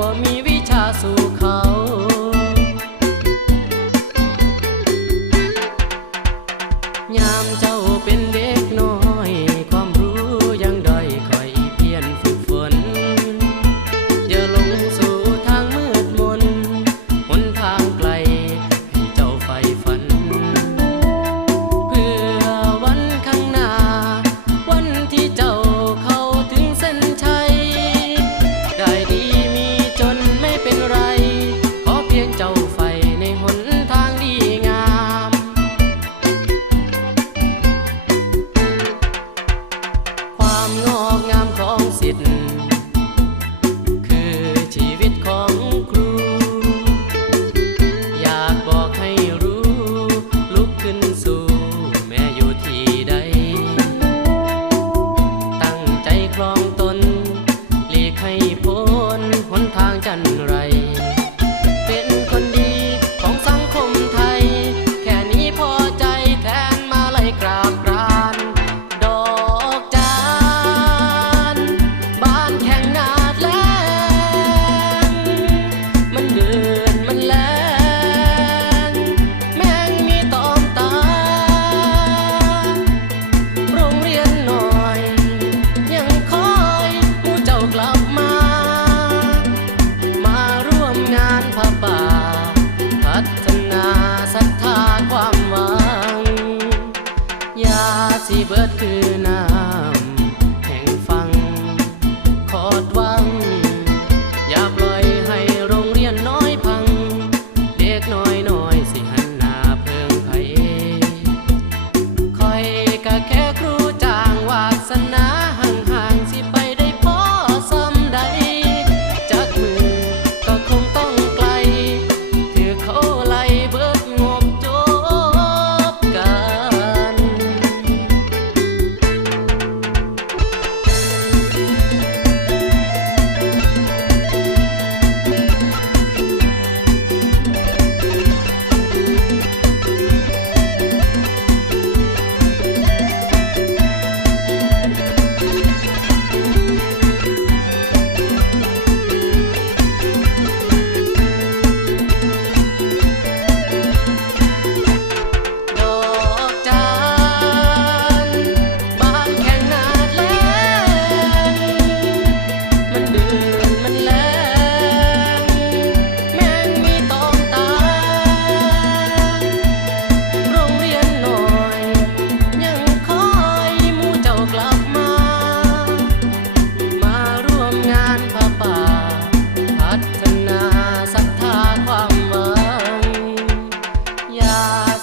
บ่มี soledad.